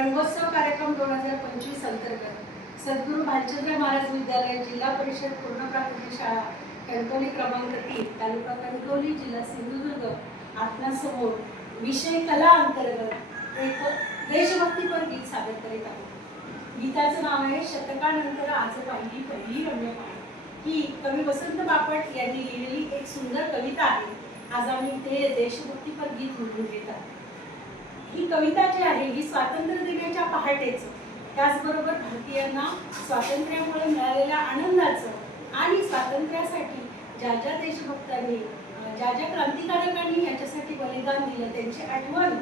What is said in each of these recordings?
रंगोत्सव कार्यक्रम 2025 अंतर्गत सद्गुरू भालचंद्र महाराज विद्यालय जिल्हा परिषद पूर्ण प्राथमिक शाळा कणकवली क्रमांक 3 तालुका कणकवली जिल्हा सिंधुदुर्ग आपणासमोर विषय कला अंतर्गत एक देशभक्तीपर गीत सादर करीत आहोत। गीताचं नाव आहे शतकानंतर आज पाहिली पहिली रम्य पाणी। ही कवी वसंत बापट यांनी लिहिलेली एक सुंदर कविता आहे। आज आम्ही ते देशभक्तीपर गीत म्हणून घेत आहोत। ही कविता जी आहे ही स्वातंत्र्य दिनाच्या पहाटेच त्याचबरोबर भारतीयांना स्वातंत्र्यामुळे मिळालेल्या आनंदाचं आणि स्वातंत्र्यासाठी ज्या ज्या देशभक्तांनी ज्या ज्या क्रांतिकारकांनी याच्यासाठी बलिदान दिलं त्यांची आठवण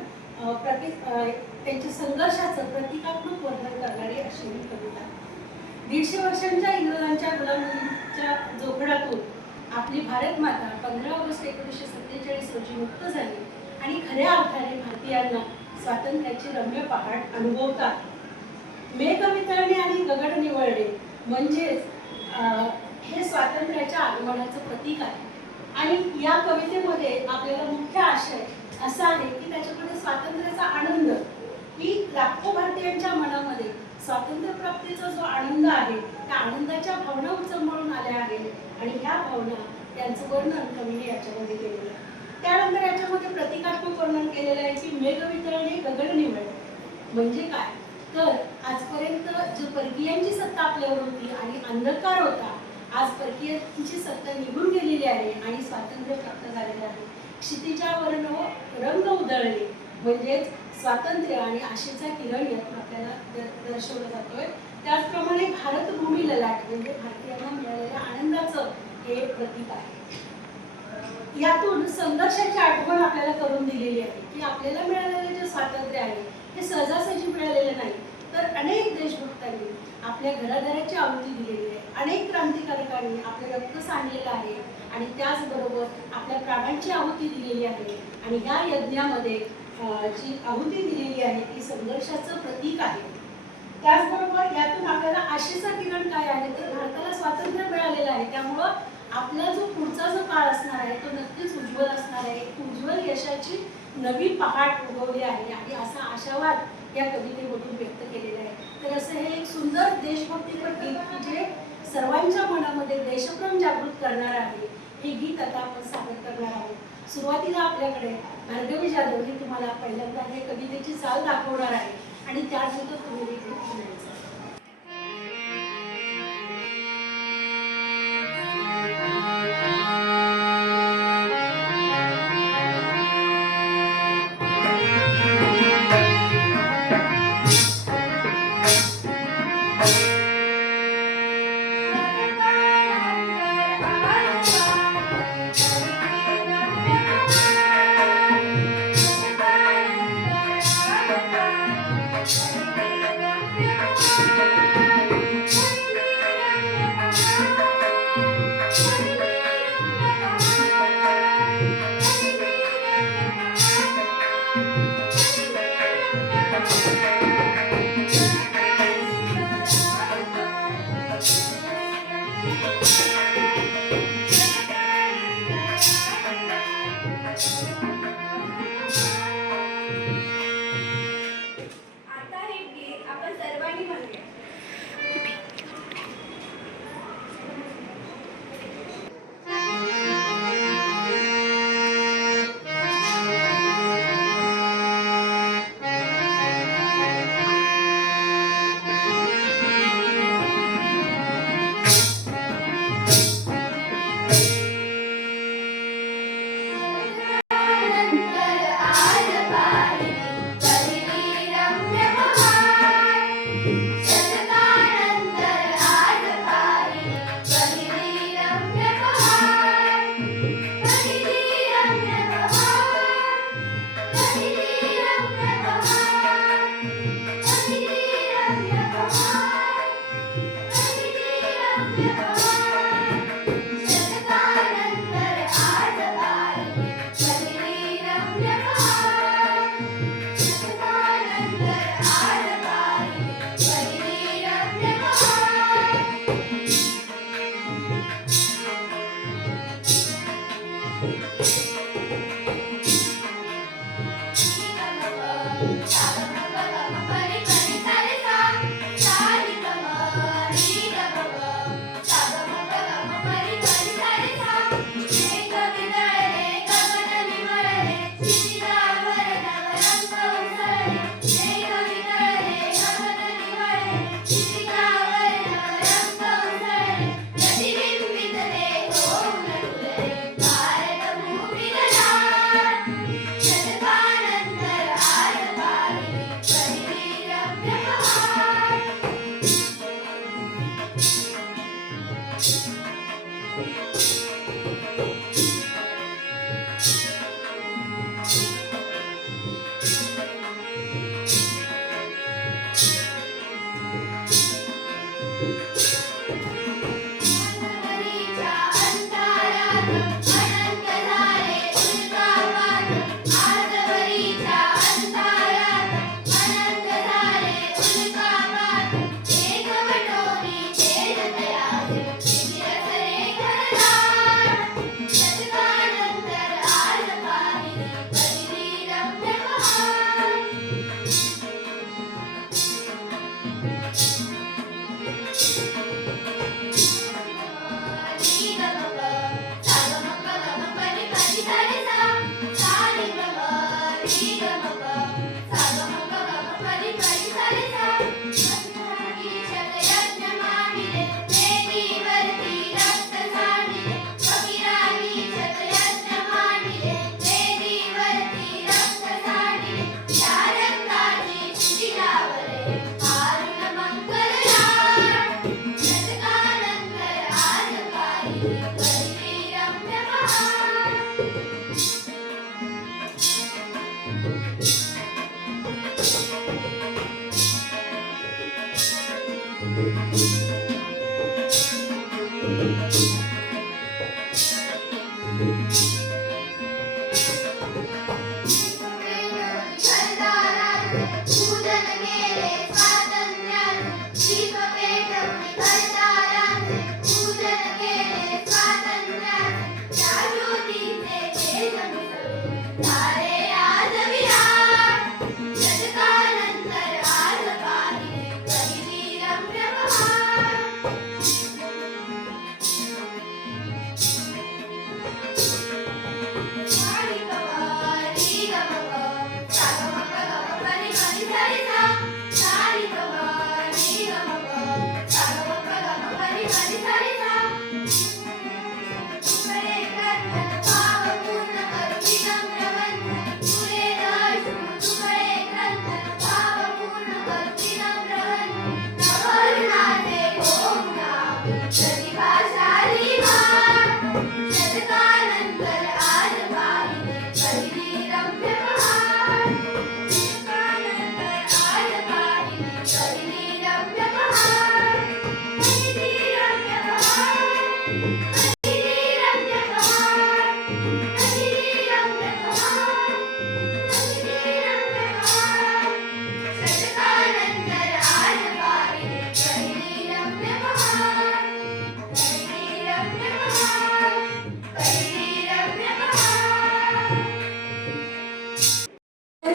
त्यांच्या संघर्षाचं प्रतिकात्मक वर्णन करणारी अशी ही कविता। 150 वर्षांच्या इंग्रजांच्या गुलामीच्या जोखडातून आपली भारत माता 15 ऑगस्ट 1947 रोजी मुक्त झाली आणि खऱ्या अर्थाने भारतीयांना स्वातंत्र्याची रम्य पहाट अनुभवतात। मेघ वितळणे आणि गगन निवळणे म्हणजेच हे स्वातंत्र्याच्या आगमनाचं प्रतीक आहे। आणि या कवितेमध्ये आपल्याला मुख्य आशय असा आहे की त्याच्यामध्ये स्वातंत्र्याचा आनंद ही लाखो भारतीयांच्या मनामध्ये स्वातंत्र्य प्राप्तीचा जो आनंद आहे त्या आनंदाच्या भावना उचंबळून आल्या आहेत आणि ह्या भावना त्यांचं वर्णन कवीने याच्यामध्ये केलेलं आहे। त्यानंतर याच्यामध्ये प्रतिकात्मक वर्णन केलेलं आहे की मेघ वितळणे गगन निवळणे म्हणजे काय, तर आजपर्यंत जो परकीयांची सत्ता आपल्यावर होती आणि अंधकार होता, आज परकीयांची सत्ता निघून गेलेली आहे आणि स्वातंत्र्य प्राप्त झालेले आहे। क्षितिजावर रंग उधळणे म्हणजेच स्वातंत्र्य आणि आशेचा किरण यातून आपल्याला दर्शवला जातोय। त्याचप्रमाणे भारतभूमी ललाट म्हणजे भारतीयांना मिळालेल्या आनंदाचं हे प्रतीक आहे। यातून संघर्षाची आठवण आपल्याला करून दिलेली आहे की आपल्याला मिळालेले जे स्वातंत्र्य आहे हे सहजासहजी मिळालेले नाही, तर अनेक देशभक्तांनी आपल्या घरादाराची आहुती दिलेली आहे, अनेक क्रांतिकारकांनी आपले रक्त सांडलेलं आहे आणि त्याचबरोबर आपल्या प्राणांची आहुती दिलेली आहे आणि ह्या यज्ञामध्ये जी आहुती दिलेली आहे ती संघर्षाचं प्रतीक आहे। त्याचबरोबर यातून आपल्याला आशेचा किरण काय आहे तर भारताला स्वातंत्र्य मिळालेलं आहे, त्यामुळं आपला जो पुढचा जो काळ असणार आहे तो नक्कीच उज्ज्वल असणार आहे। उज्ज्वल यशाची नवी पहाट उगवली आहे आणि असा आशावाद या कवितेमधून व्यक्त केलेला आहे। तर असं हे एक सुंदर देशभक्तीपर गीत जे सर्वांच्या मनामध्ये देशप्रेम जागृत करणार आहे हे गीत आता आपण सादर करणार आहोत। सुरुवातीला आपल्याकडे भार्गवी जाधव ही तुम्हाला पहिल्यांदा हे कवितेची चाल दाखवणार आहे आणि त्यानंतर तुम्ही हे गीत म्हणायचं।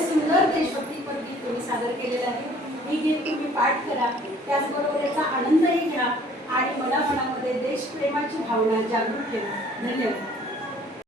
सुंदर देशभक्तीपर गीत तुम्ही सादर केलेलं आहे। ही गीत तुम्ही पाठ करा, त्याचबरोबर याचा आनंदही घ्या आणि मनामध्ये देशप्रेमाची भावना जागृत ठेवा। धन्यवाद।